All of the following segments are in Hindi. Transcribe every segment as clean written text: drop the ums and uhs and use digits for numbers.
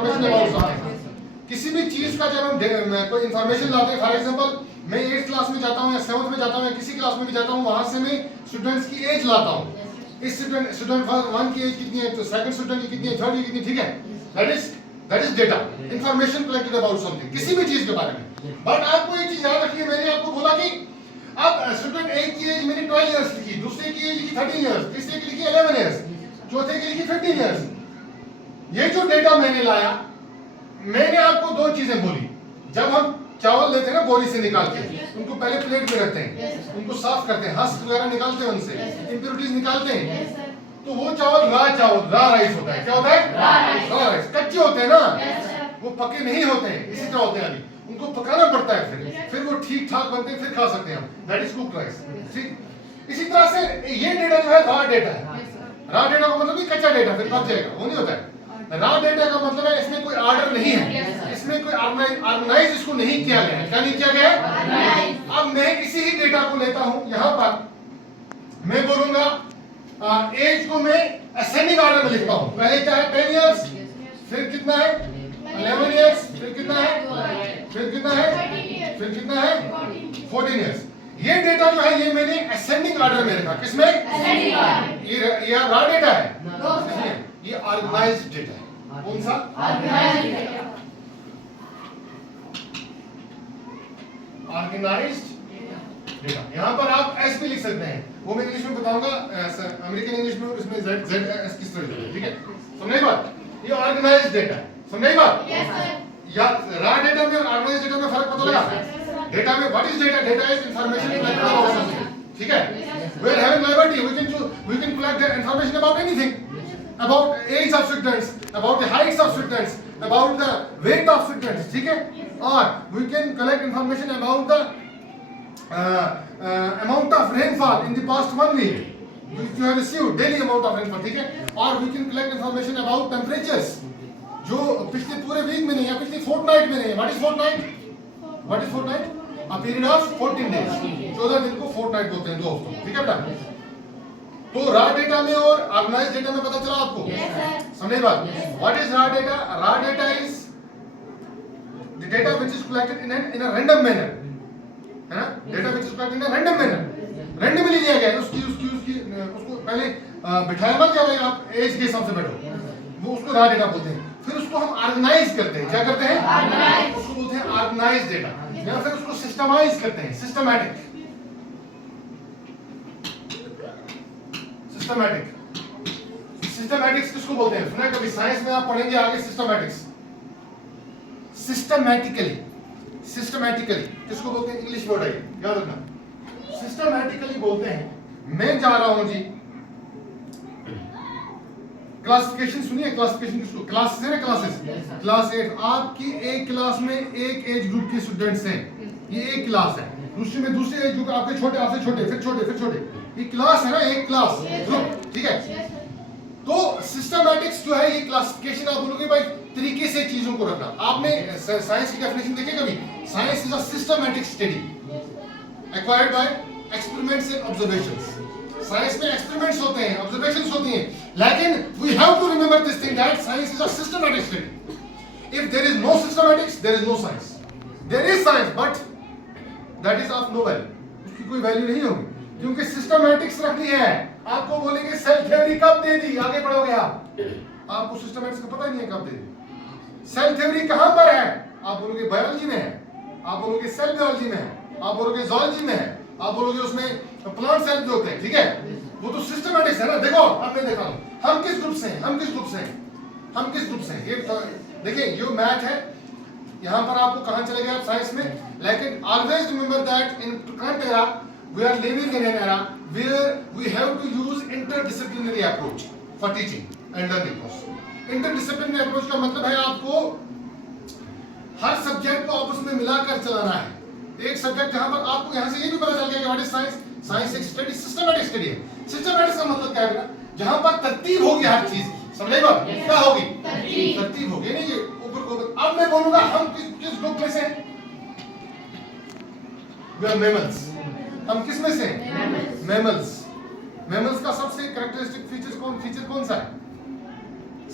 Information about something. किसी भी चीज का जब हम कोई इंफॉर्मेशन लाते हैं, फॉर एग्जांपल मैं 8th क्लास में जाता हूँ या 7th में जाता हूँ या किसी क्लास में भी जाता हूँ, वहां से मैं स्टूडेंट्स की एज लाता हूँ। इस स्टूडेंट 1 की एज कितनी है, तो सेकंड स्टूडेंट की कितनी है, थर्ड की कितनी, ठीक है। That is data, information collected about something, किसी भी चीज के बारे में। बट आपको एक चीज याद रखिए, मैंने आपको बोला कि अब स्टूडेंट 1 की एज मैंने 12 इयर्स लिखी, दूसरे की एज लिखी 13 इयर्स, तीसरे की लिखी 11 इयर्स, चौथे की लिखी 15 इयर्स। ये जो डेटा मैंने लाया, मैंने आपको दो चीजें बोली। जब हम चावल लेते हैं ना बोरी से निकाल के, उनको पहले प्लेट में रखते हैं, उनको साफ करते हैं, हस्क वगैरह निकालते हैं, उनसे इंप्योरिटीज निकालते हैं, तो वो चावल रा राइस होता है। क्या होता है? रा राइस। कच्चे होते हैं ना, वो पके नहीं होते हैं, इसी तरह होते हैं। अभी उनको पकाना पड़ता है, फिर वो ठीक ठाक बनते हैं, फिर खा सकते हैं हम। That is cooked rice. ठीक, इसी तरह से ये डेटा जो है रा डेटा है। रा डेटा का मतलब कच्चा डेटा, फिर पक जाएगा, वो नहीं होता है। रा डेटा का मतलब है इसमें कोई ऑर्डर नहीं है, इसमें कोई ऑर्गेनाइज इसको नहीं किया गया है। क्या नहीं किया गया? अब मैं इसी ही डेटा को लेता हूं, यहां पर मैं बोलूंगा एज को मैं असेंडिंग ऑर्डर में लिखता हूं। पहले क्या है? 10 इयर्स, फिर कितना है? 11 इयर्स, फिर कितना है? फिर कितना है? फिर कितना है? 14 इयर्स। ये डेटा जो है ये मैंने असेंडिंग ऑर्डर में रखा। किसमें? Ascending order. ये रा डेटा है, ये ऑर्गेनाइज्ड डेटा है। कौन सा? Organised data. Organised data. यहाँ पर आप एस भी लिख सकते हैं, वो मैं इंग्लिश में बताऊंगा, अमेरिकन इंग्लिश में इसमें जेड जेड एस किस तरह लिखते हैं, ठीक है? समझे बात? ये ऑर्गेनाइज्ड डेटा है, समझे बात? या रा डेटा में ऑर्गेनाइज्ड डेटा में फर्क पता लगा? डेटा में what is data? Data is information collected about something, ठीक है? We are having liberty, we can collect the information about anything, about age of students, about the heights of students, about the weight of students, ठीक है? और we can collect information about the amount of rainfall in the past 1 week, which you have received, daily amount of rainfall, ठीक है? और we can collect information about temperatures, जो पिछले पूरे वीक में नहीं या पिछले फोर्टनाइट में नहीं। What is fortnight? What is fortnight? A period of 14 days, 14 दिन को फोर्टनाइट बोलते हैं, 2 हफ्तों, ठीक है बेटा? तो रा डेटा में और ऑर्गेनाइज्ड डेटा में पता चला आपको? समझे बात? व्हाट इज रा डेटा? रा data is the data which is collected in a random manner, है ना? Data which is collected in a random manner, randomly लिया गया है। उसको पहले बिठाया मत क्या भाई आप एज के हिसाब से बैठो, वो उसको रा डेटा बोलते हैं। फिर उसको हम ऑर्गेनाइज करते हैं। क्या करते हैं? ऑर्गेनाइज। उसको बोलते हैं ऑर्गेनाइज्ड डेटा, या फिर उसको सिस्टमाइज करते हैं, सिस्टमैटिक। सिस्टमैटिक्स किसको बोलते हैं? सुना कभी? साइंस में आप पढ़ेंगे आगे सिस्टमैटिक्स। सिस्टमैटिकली किसको बोलते हैं? इंग्लिश वर्ड है, याद रखना। सिस्टमैटिकली बोलते हैं मैं जा रहा हूं जी, क्लासिफिकेशन सुनिए। क्लासिफिकेशन किसको? क्लासेस है ना, क्लासेस। क्लास 8, आपकी एक क्लास में एक एज ग्रुप के स्टूडेंट्स हैं, ये एक क्लास है। दूसरे में दूसरे एज ग्रुप, आपके छोटे, आपसे छोटे, फिर छोटे, फिर छोटे, ये क्लास है ना, एक क्लास ग्रुप, ठीक है? तो सिस्टमैटिक्स जो है ये क्लासिफिकेशन, आप बोलोगे भाई तरीके से चीजों को रखना। आपने साइंस की डेफिनेशन देखी कभी? Science is a systematic study acquired by experiments and observations. Science में एक्सपेरिमेंट्स होते हैं, ऑब्जर्वेशंस होती हैं, लेकिन we have to remember this thing that science is a systematic study. If there is no systematics, there is no science. There is science but that is of no value, उसकी कोई वैल्यू नहीं होगी, क्योंकि सिस्टमैटिक्स रखनी है। आपको बोलेंगे सेल थ्योरी कब दे दी, आगे पढ़ोगे आपको सिस्टमैटिक्स का पता ही नहीं है कब दे दी। सेल थ्योरी कहां पर है? आप बोलोगे बायोलॉजी में है, आप बोलोगे सेल बायोलॉजी में है, आप बोलोगे जूलॉजी में है, आप बोलोगे उसमें प्लांट सेल जो होते हैं, ठीक है? वो तो सिस्टमैटिक्स है ना। देखो अब मैं देखा हम किस ग्रुप से हैं, हम किस ग्रुप से हैं, हम किस ग्रुप से हैं। ये देखिए ये मैथ है, यहां पर आपको कहां चले गए आप साइंस में, लेकिन always remember that in current era we are living in an era where we have to use interdisciplinary approach for teaching and learning course. Interdisciplinary approach का मतलब है आपको हर सब्जेक्ट को आपस में मिलाकर चलाना है। एक सब्जेक्ट जहां पर आपको यहां से ये भी पता चल गया कि व्हाट इज साइंस। साइंस एक स्टडी, सिस्टमैटिक स्टडी है। सिस्टमैटिक का मतलब क्या है? जहां पर तरतीब होगी हर चीज की, समझे बात? क्या होगी? तरतीब होगी, नहीं ये ऊपर को। अब मैं बोलूंगा हम किस ग्रुप में से हैं? We are mammals। हम किस में से हैं? मैमल्स। मैमल्स का सबसे कैरेक्टरिस्टिक फीचर कौन सा है?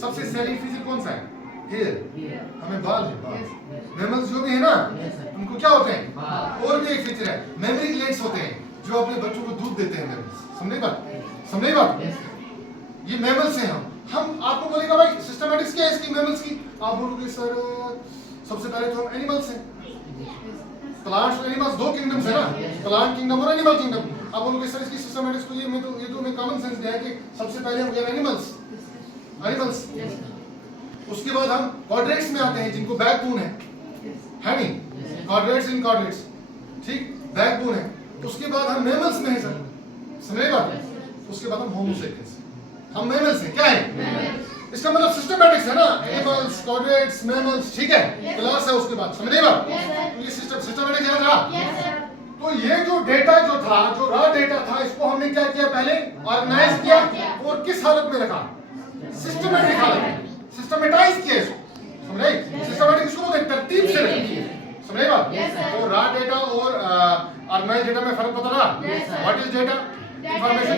सबसे सैलिड फीचर कौन सा है? Here, Here. हमें बाल है, बाल। Yes, yes. मैमल्स जो भी है ना, Yes, sir. उनको क्या होते हैं? बाल। और भी एक फीचर है, मेमोरी ग्लैंड्स होते हैं जो अपने बच्चों को दूध देते हैं मैमल्स। समझे बात? समझे बात? Yes, sir. ये मैमल्स हैं हम आपको बोलेगा भाई सिस्टमैटिक्स क्या है इसकी मैमल्स की? आप बोलोगे सर सबसे पहले तो हम एनिमल्स हैं। प्लांट्स और एनिमल्स दो किंगडम्स है ना, प्लांट किंगडम और एनिमल किंगडम। आप बोलोगे सर इसकी सिस्टमैटिक्स को ये तो मैं कॉमन सेंस दिया है कि सबसे पहले हम गए एनिमल्स, एनिमल्स। Yes, sir. उसके बाद हम क्वाड्रेट्स में आते हैं जिनको बैकबोन है नहीं? क्वाड्रेट्स इन क्वाड्रेट्स, ठीक, बैकबोन है। उसके बाद हम मैमल्स में हैं सर, समझे बात? उसके बाद हम होमो सेपियंस, हम मैमल्स हैं। क्या है इसका मतलब? सिस्टमैटिक्स है ना, एनिमल्स, क्वाड्रेट्स, मैमल्स, ठीक है, क्लास है उसके बाद। समझे बात? तो ये सिस्टमैटिक है ना। तो ये जो डेटा जो था, जो रॉ डेटा था, इसको हमने क्या किया? पहले ऑर्गेनाइज किया और किस हालत में रखा? सिस्टमैटिक हालत में, सिस्टमैटाइज किया इसको। समझे? सिस्टमैटिक इसको बोलते हैं तरतीब से रखी। समझे बात? तो रॉ डेटा और ऑर्गेनाइज डेटा में फर्क पता लगा? What is data? इंफॉर्मेशन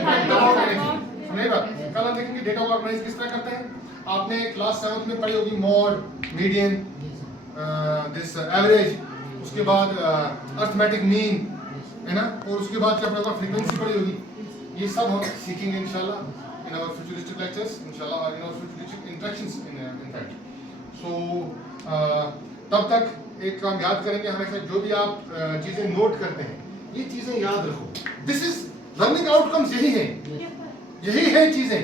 समझे बात? कल हम देखेंगे डेटा को ऑर्गेनाइज किस तरह करते हैं। आपने क्लास 7 में पढ़ी होगी मॉड, मीडियन, दिस एवरेज, उसके बाद अर्थमेटिक मीन, है ना, और उसके बाद क्या पढ़ा? फ्रीक्वेंसी पढ़ी होगी। ये सब हम सीखेंगे इंशाल्लाह इन आवर फ्यूचरिस्टिक लेक्चर्स, इंशाल्लाह, और in our futuristic interactions in fact. So तब तक एक काम याद करेंगे हमेशा, जो भी आप चीजें नोट करते हैं, ये चीजें याद रखो। दिस इज लर्निंग आउटकम्स, यही है, यही है चीजें।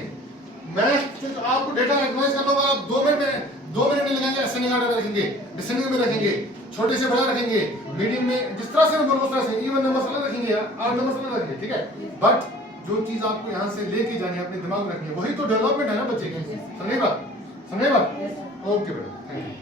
मैं आपको डेटा ऑर्गेनाइज करना होगा, आप 2 मिनट में लगाएंगे, असेंडिंग ऑर्डर में रखेंगे, डिसेंडिंग में रखेंगे, छोटे से बड़ा रखेंगे, मीडियम में, जिस तरह से मैं बोलूं उस तरह से, इवन नंबर अलग रखेंगे या आड नंबर अलग रखेंगे, ठीक है। बट जो चीज आपको यहाँ से लेके जानी है, अपने दिमाग में रखनी है, वही तो डेवलपमेंट है ना बच्चे की। समझे बात? समझे बात? ओके बेटा, थैंक यू।